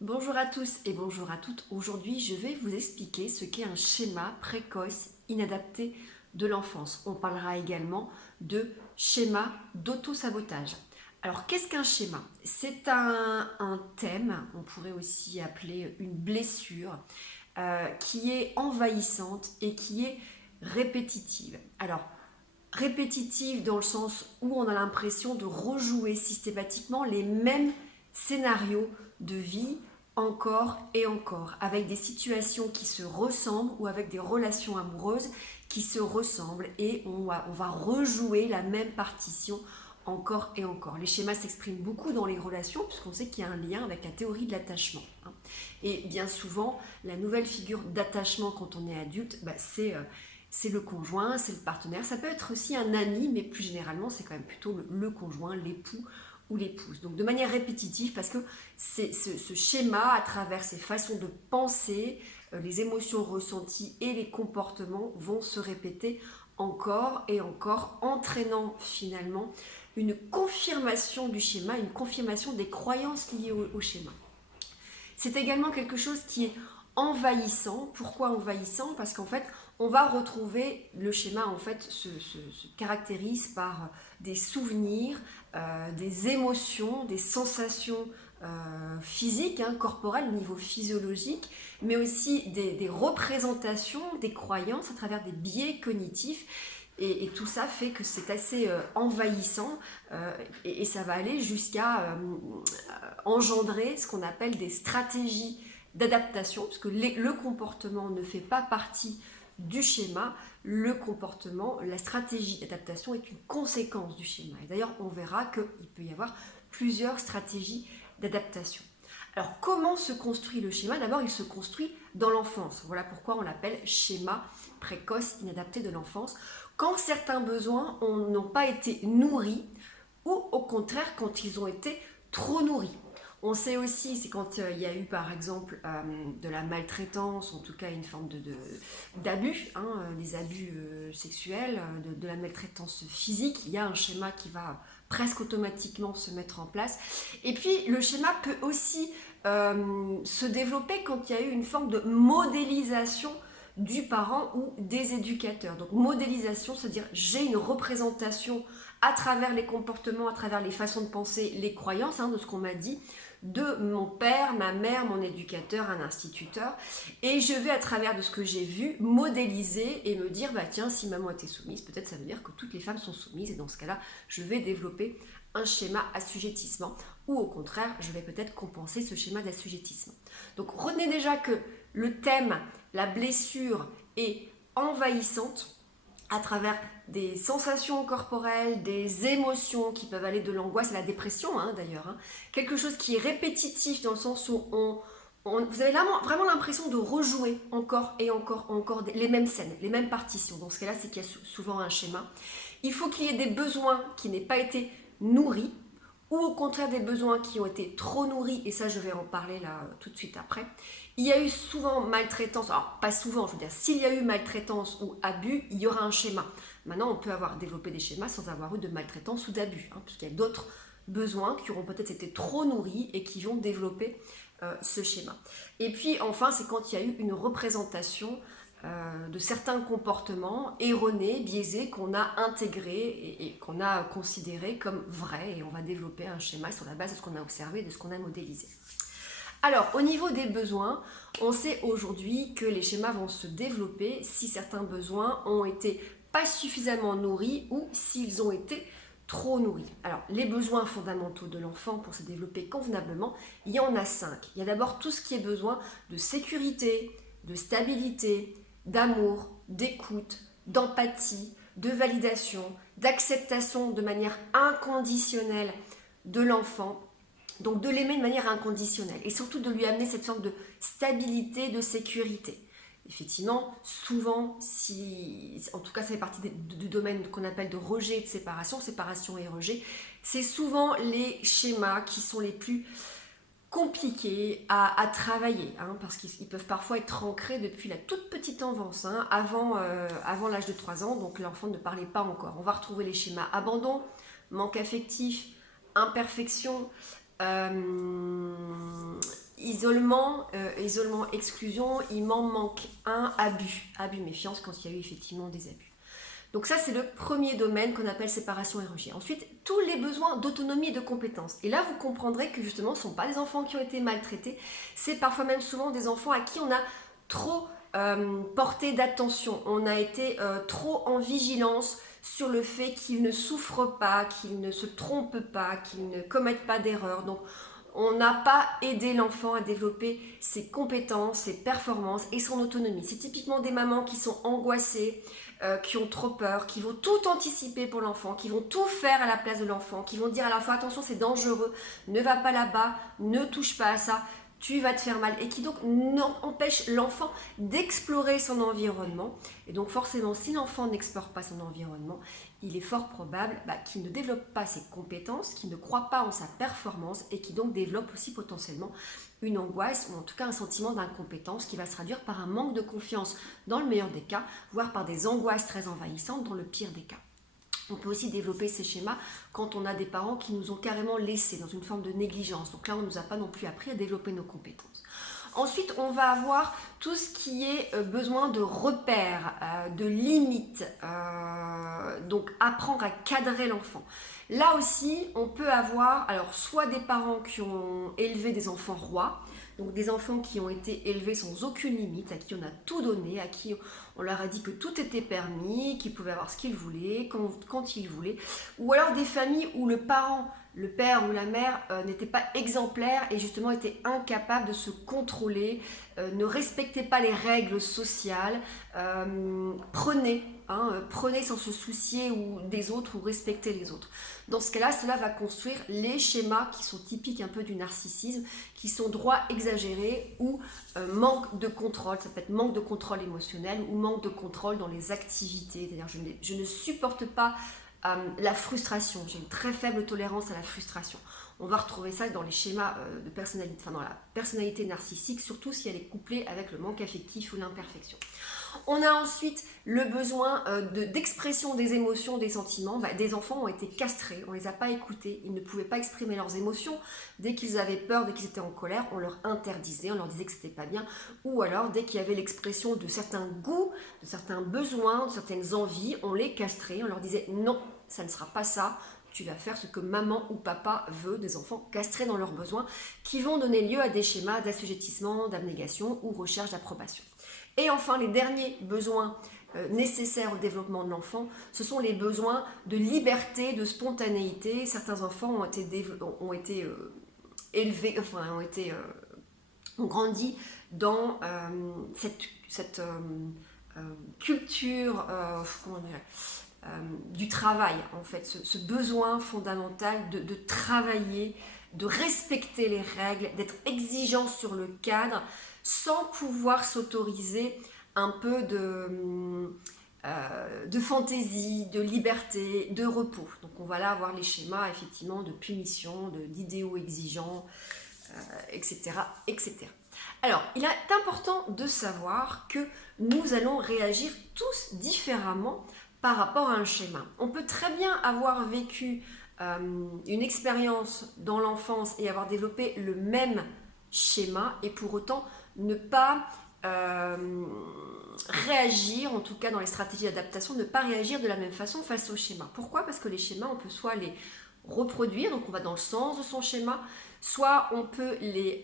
Bonjour à tous et bonjour à toutes. Aujourd'hui, je vais vous expliquer ce qu'est un schéma précoce inadapté de l'enfance. On parlera également de schéma d'auto-sabotage. Alors, qu'est-ce qu'un schéma? C'est un thème, on pourrait aussi appeler une blessure, qui est envahissante et qui est répétitive. Alors, répétitive dans le sens où on a l'impression de rejouer systématiquement les mêmes scénarios de vie encore et encore, avec des situations qui se ressemblent ou avec des relations amoureuses qui se ressemblent et on va rejouer la même partition encore et encore. Les schémas s'expriment beaucoup dans les relations puisqu'on sait qu'il y a un lien avec la théorie de l'attachement. Et bien souvent, la nouvelle figure d'attachement quand on est adulte, c'est le conjoint, c'est le partenaire. Ça peut être aussi un ami, mais plus généralement, c'est quand même plutôt le conjoint, l'époux ou l'épouse. Donc de manière répétitive, parce que c'est ce schéma, à travers ses façons de penser, les émotions ressenties et les comportements vont se répéter encore et encore, entraînant finalement une confirmation du schéma, une confirmation des croyances liées au schéma. C'est également quelque chose qui est envahissant. Pourquoi envahissant? Parce qu'en fait, on va retrouver le schéma en fait se caractérise par des souvenirs, des émotions, des sensations physiques, corporelles au niveau physiologique, mais aussi des représentations, des croyances à travers des biais cognitifs. Et tout ça fait que c'est assez envahissant et ça va aller jusqu'à engendrer ce qu'on appelle des stratégies d'adaptation, parce que le comportement ne fait pas partie du schéma, le comportement, la stratégie d'adaptation est une conséquence du schéma. Et d'ailleurs, on verra qu'il peut y avoir plusieurs stratégies d'adaptation. Alors, comment se construit le schéma? D'abord, il se construit dans l'enfance. Voilà pourquoi on l'appelle schéma précoce inadapté de l'enfance. Quand certains besoins n'ont pas été nourris, ou au contraire quand ils ont été trop nourris. On sait aussi, c'est quand il y a eu par exemple de la maltraitance, en tout cas une forme d'abus, les abus sexuels, de la maltraitance physique, il y a un schéma qui va presque automatiquement se mettre en place. Et puis le schéma peut aussi se développer quand il y a eu une forme de modélisation du parent ou des éducateurs. Donc modélisation, c'est-à-dire j'ai une représentation à travers les comportements, à travers les façons de penser, les croyances, de ce qu'on m'a dit, de mon père, ma mère, mon éducateur, un instituteur, et je vais à travers de ce que j'ai vu modéliser et me dire bah tiens, si maman était soumise, peut-être ça veut dire que toutes les femmes sont soumises, et dans ce cas-là, je vais développer un schéma assujettissement, ou au contraire, je vais peut-être compenser ce schéma d'assujettissement. Donc retenez déjà que le thème, la blessure est envahissante à travers des sensations corporelles, des émotions qui peuvent aller de l'angoisse à la dépression d'ailleurs. Quelque chose qui est répétitif dans le sens où vous avez vraiment l'impression de rejouer encore et encore les mêmes scènes, les mêmes partitions. Dans ce cas-là, c'est qu'il y a souvent un schéma. Il faut qu'il y ait des besoins qui n'aient pas été nourris, ou au contraire des besoins qui ont été trop nourris, et ça je vais en parler là tout de suite après. Il y a eu souvent maltraitance, alors pas souvent, je veux dire, s'il y a eu maltraitance ou abus, il y aura un schéma. Maintenant, on peut avoir développé des schémas sans avoir eu de maltraitance ou d'abus, puisqu'il y a d'autres besoins qui auront peut-être été trop nourris et qui vont développer ce schéma. Et puis enfin, c'est quand il y a eu une représentation de certains comportements erronés, biaisés, qu'on a intégrés et qu'on a considérés comme vrais, et on va développer un schéma sur la base de ce qu'on a observé, de ce qu'on a modélisé. Alors, au niveau des besoins, on sait aujourd'hui que les schémas vont se développer si certains besoins ont été pas suffisamment nourris ou s'ils ont été trop nourris. Alors, les besoins fondamentaux de l'enfant pour se développer convenablement, il y en a 5. Il y a d'abord tout ce qui est besoin de sécurité, de stabilité, d'amour, d'écoute, d'empathie, de validation, d'acceptation de manière inconditionnelle de l'enfant, donc de l'aimer de manière inconditionnelle et surtout de lui amener cette sorte de stabilité, de sécurité. Effectivement, souvent, en tout cas ça fait partie du domaine qu'on appelle de rejet et de séparation, séparation et rejet, c'est souvent les schémas qui sont les plus compliqués à travailler, parce qu'ils peuvent parfois être ancrés depuis la toute petite enfance, avant l'âge de 3 ans, donc l'enfant ne parlait pas encore. On va retrouver les schémas abandon, manque affectif, imperfection, isolement, exclusion, il m'en manque un, abus, méfiance quand il y a eu effectivement des abus. Donc ça, c'est le premier domaine qu'on appelle séparation et rejet. Ensuite, tous les besoins d'autonomie et de compétence. Et là, vous comprendrez que justement, ce ne sont pas des enfants qui ont été maltraités, c'est parfois même souvent des enfants à qui on a trop porté d'attention, on a été trop en vigilance sur le fait qu'ils ne souffrent pas, qu'ils ne se trompent pas, qu'ils ne commettent pas d'erreurs. Donc, on n'a pas aidé l'enfant à développer ses compétences, ses performances et son autonomie. C'est typiquement des mamans qui sont angoissées, qui ont trop peur, qui vont tout anticiper pour l'enfant, qui vont tout faire à la place de l'enfant, qui vont dire à la fois attention c'est dangereux, ne va pas là-bas, ne touche pas à ça, tu vas te faire mal, et qui donc empêche l'enfant d'explorer son environnement. Et donc forcément, si l'enfant n'explore pas son environnement, il est fort probable qu'il ne développe pas ses compétences, qu'il ne croit pas en sa performance, et qui donc développe aussi potentiellement une angoisse, ou en tout cas un sentiment d'incompétence qui va se traduire par un manque de confiance dans le meilleur des cas, voire par des angoisses très envahissantes dans le pire des cas. On peut aussi développer ces schémas quand on a des parents qui nous ont carrément laissés dans une forme de négligence. Donc là, on ne nous a pas non plus appris à développer nos compétences. Ensuite, on va avoir tout ce qui est besoin de repères, de limites, donc apprendre à cadrer l'enfant. Là aussi, on peut avoir alors soit des parents qui ont élevé des enfants rois, donc des enfants qui ont été élevés sans aucune limite, à qui on a tout donné, à qui on leur a dit que tout était permis, qu'ils pouvaient avoir ce qu'ils voulaient, quand ils voulaient. Ou alors des familles où le parent, le père ou la mère n'était pas exemplaire et justement était incapable de se contrôler, ne respectait pas les règles sociales, prenait sans se soucier des autres ou respecter les autres. Dans ce cas-là, cela va construire les schémas qui sont typiques un peu du narcissisme, qui sont droits exagérés ou manque de contrôle. Ça peut être manque de contrôle émotionnel ou manque de contrôle dans les activités. C'est-à-dire je ne supporte pas la frustration. J'ai une très faible tolérance à la frustration. On va retrouver ça dans les schémas de personnalité, enfin dans la personnalité narcissique, surtout si elle est couplée avec le manque affectif ou l'imperfection. On a ensuite le besoin d'expression des émotions, des sentiments. Des enfants ont été castrés, on ne les a pas écoutés, ils ne pouvaient pas exprimer leurs émotions. Dès qu'ils avaient peur, dès qu'ils étaient en colère, on leur interdisait, on leur disait que c'était pas bien. Ou alors, dès qu'il y avait l'expression de certains goûts, de certains besoins, de certaines envies, on les castrait, on leur disait non, ça ne sera pas ça. Tu vas faire ce que maman ou papa veut, des enfants castrés dans leurs besoins, qui vont donner lieu à des schémas d'assujettissement, d'abnégation ou recherche d'approbation. Et enfin, les derniers besoins nécessaires au développement de l'enfant, ce sont les besoins de liberté, de spontanéité. Certains enfants ont grandi dans cette culture, du travail, en fait, ce besoin fondamental de travailler, de respecter les règles, d'être exigeant sur le cadre, sans pouvoir s'autoriser un peu de fantaisie, de liberté, de repos. Donc on va là avoir les schémas effectivement de punition, d'idéaux exigeants, etc., etc. Alors, il est important de savoir que nous allons réagir tous différemment par rapport à un schéma. On peut très bien avoir vécu une expérience dans l'enfance et avoir développé le même schéma et pour autant ne pas réagir, en tout cas dans les stratégies d'adaptation, ne pas réagir de la même façon face au schéma. Pourquoi ? Parce que les schémas, on peut soit les reproduire, donc on va dans le sens de son schéma, soit on peut les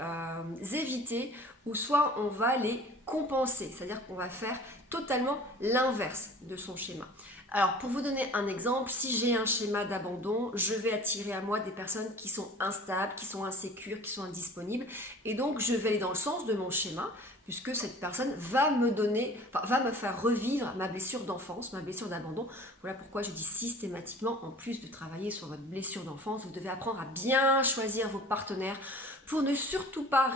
éviter, ou soit on va les compenser, c'est-à-dire qu'on va faire totalement l'inverse de son schéma. Alors, pour vous donner un exemple, si j'ai un schéma d'abandon, je vais attirer à moi des personnes qui sont instables, qui sont insécures, qui sont indisponibles. Et donc, je vais aller dans le sens de mon schéma, puisque cette personne va me faire revivre ma blessure d'enfance, ma blessure d'abandon. Voilà pourquoi je dis systématiquement, en plus de travailler sur votre blessure d'enfance, vous devez apprendre à bien choisir vos partenaires pour ne surtout pas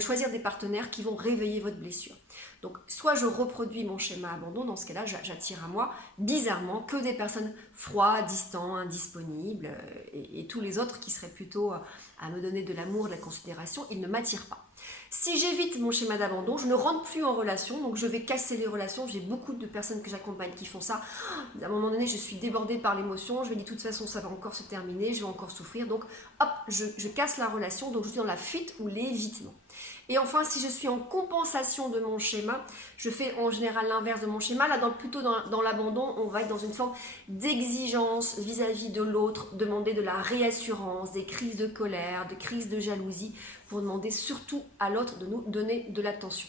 choisir des partenaires qui vont réveiller votre blessure. Donc, soit je reproduis mon schéma abandon, dans ce cas-là, j'attire à moi, bizarrement, que des personnes froid, distant, indisponible, et tous les autres qui seraient plutôt à me donner de l'amour, de la considération, ils ne m'attirent pas. Si j'évite mon schéma d'abandon, je ne rentre plus en relation, donc je vais casser les relations. J'ai beaucoup de personnes que j'accompagne qui font ça. À un moment donné, je suis débordée par l'émotion, je me dis de toute façon ça va encore se terminer, je vais encore souffrir, donc hop, je casse la relation, donc je suis dans la fuite ou l'évitement. Et enfin, si je suis en compensation de mon schéma, je fais en général l'inverse de mon schéma. Là, plutôt dans l'abandon, on va être dans une forme d'exigence vis-à-vis de l'autre, demander de la réassurance, des crises de colère, des crises de jalousie, pour demander surtout à l'autre de nous donner de l'attention.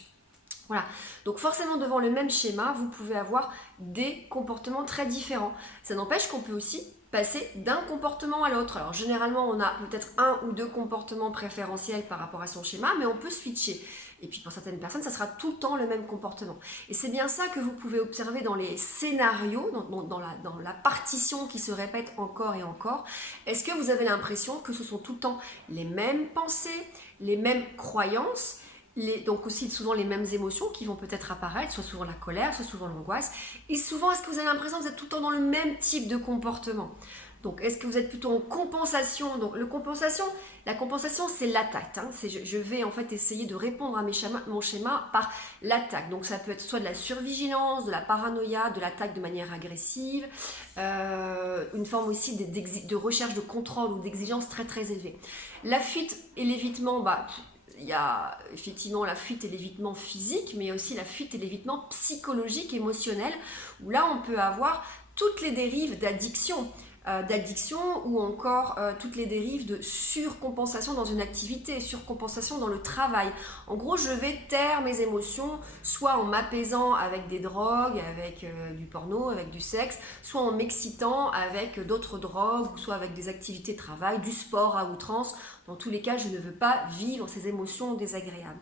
Voilà, donc forcément devant le même schéma, vous pouvez avoir des comportements très différents. Ça n'empêche qu'on peut aussi passer d'un comportement à l'autre. Alors généralement, on a peut-être un ou deux comportements préférentiels par rapport à son schéma, mais on peut switcher. Et puis pour certaines personnes, ça sera tout le temps le même comportement. Et c'est bien ça que vous pouvez observer dans les scénarios, dans la partition qui se répète encore et encore. Est-ce que vous avez l'impression que ce sont tout le temps les mêmes pensées, les mêmes croyances, donc aussi souvent les mêmes émotions qui vont peut-être apparaître, soit souvent la colère, soit souvent l'angoisse. Et souvent, est-ce que vous avez l'impression que vous êtes tout le temps dans le même type de comportement? Donc, est-ce que vous êtes plutôt en compensation? Donc, la compensation, c'est l'attaque. Je vais en fait essayer de répondre à mon schéma par l'attaque. Donc, ça peut être soit de la survigilance, de la paranoïa, de l'attaque de manière agressive, une forme aussi de recherche de contrôle ou d'exigence très très élevée. La fuite et l'évitement, il y a effectivement la fuite et l'évitement physique, mais aussi la fuite et l'évitement psychologique, émotionnel, où là on peut avoir toutes les dérives d'addiction ou encore toutes les dérives de surcompensation dans une activité, surcompensation dans le travail. En gros, je vais taire mes émotions, soit en m'apaisant avec des drogues, avec du porno, avec du sexe, soit en m'excitant avec d'autres drogues, soit avec des activités de travail, du sport à outrance. Dans tous les cas, je ne veux pas vivre ces émotions désagréables.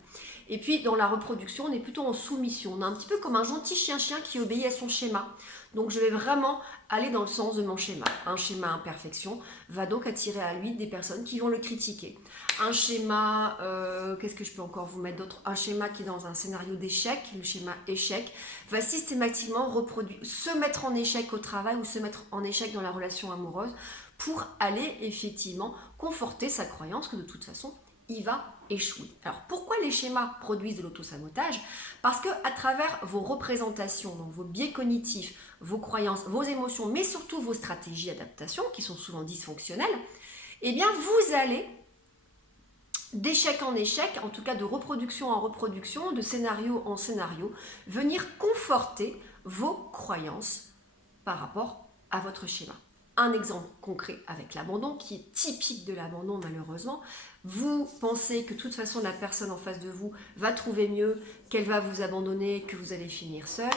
Et puis, dans la reproduction, on est plutôt en soumission. On est un petit peu comme un gentil chien-chien qui obéit à son schéma. Donc, je vais vraiment aller dans le sens de mon schéma. Un schéma imperfection va donc attirer à lui des personnes qui vont le critiquer. Un schéma, qu'est-ce que je peux encore vous mettre d'autre? Un schéma qui est dans un scénario d'échec, le schéma échec, va systématiquement se mettre en échec au travail ou se mettre en échec dans la relation amoureuse pour aller effectivement conforter sa croyance que de toute façon, il va échouer. Alors pourquoi les schémas produisent de l'autosabotage? Parce que à travers vos représentations, donc vos biais cognitifs, vos croyances, vos émotions, mais surtout vos stratégies d'adaptation qui sont souvent dysfonctionnelles, eh bien vous allez d'échec en échec, en tout cas de reproduction en reproduction, de scénario en scénario, venir conforter vos croyances par rapport à votre schéma. Un exemple concret avec l'abandon, qui est typique de l'abandon malheureusement. Vous pensez que de toute façon la personne en face de vous va trouver mieux, qu'elle va vous abandonner, que vous allez finir seul.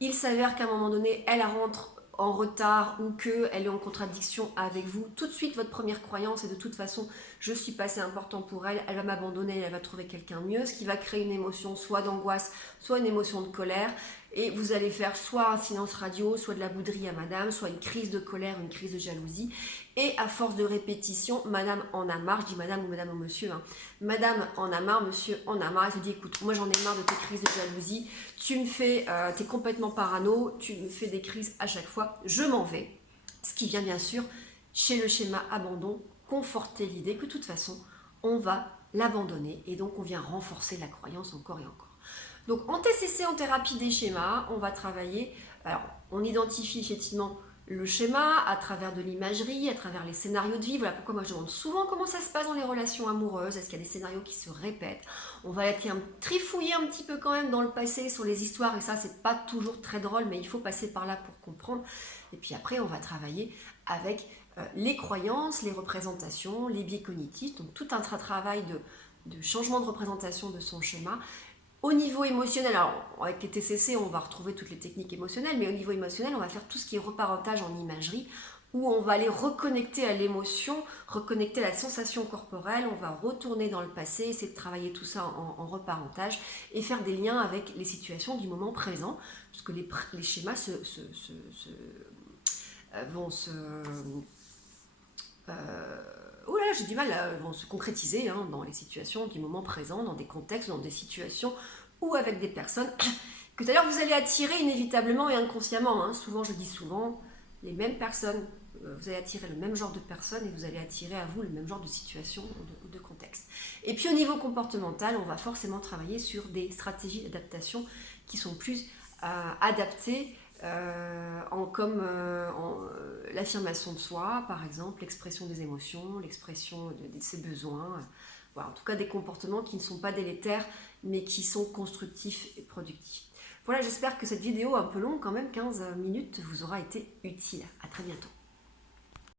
Il s'avère qu'à un moment donné, elle rentre en retard ou qu'elle est en contradiction avec vous. Tout de suite, votre première croyance est de toute façon, je suis pas assez important pour elle, elle va m'abandonner, elle va trouver quelqu'un mieux, ce qui va créer une émotion soit d'angoisse, soit une émotion de colère. Et vous allez faire soit un silence radio, soit de la bouderie à madame, soit une crise de colère, une crise de jalousie. Et à force de répétition, madame en a marre, je dis madame ou madame ou monsieur, madame en a marre, monsieur en a marre, elle se dit écoute, moi j'en ai marre de tes crises de jalousie, t'es complètement parano, tu me fais des crises à chaque fois, je m'en vais. Ce qui vient bien sûr, chez le schéma abandon, conforter l'idée que de toute façon, on va l'abandonner et donc on vient renforcer la croyance encore et encore. Donc en TCC, en thérapie des schémas, on va travailler, alors on identifie effectivement le schéma à travers de l'imagerie, à travers les scénarios de vie. Voilà pourquoi moi je demande souvent comment ça se passe dans les relations amoureuses, est-ce qu'il y a des scénarios qui se répètent. On va trifouiller un petit peu quand même dans le passé sur les histoires et ça c'est pas toujours très drôle mais il faut passer par là pour comprendre. Et puis après on va travailler avec les croyances, les représentations, les biais cognitifs, donc tout un travail de changement de représentation de son schéma. Au niveau émotionnel, alors avec les TCC, on va retrouver toutes les techniques émotionnelles, mais au niveau émotionnel, on va faire tout ce qui est reparentage en imagerie, où on va aller reconnecter à l'émotion, reconnecter à la sensation corporelle, on va retourner dans le passé, essayer de travailler tout ça en reparentage et faire des liens avec les situations du moment présent, parce que les schémas vont se... oh là là, j'ai du mal, vont se concrétiser dans les situations du moment présent, dans des contextes, dans des situations ou avec des personnes que d'ailleurs vous allez attirer inévitablement et inconsciemment. Souvent, je dis souvent, les mêmes personnes, vous allez attirer le même genre de personnes et vous allez attirer à vous le même genre de situation ou de contexte. Et puis au niveau comportemental, on va forcément travailler sur des stratégies d'adaptation qui sont plus adaptées comme l'affirmation de soi, par exemple, l'expression des émotions, l'expression de ses besoins. Voilà, en tout cas des comportements qui ne sont pas délétères, mais qui sont constructifs et productifs. Voilà, j'espère que cette vidéo un peu longue, quand même 15 minutes, vous aura été utile. À très bientôt.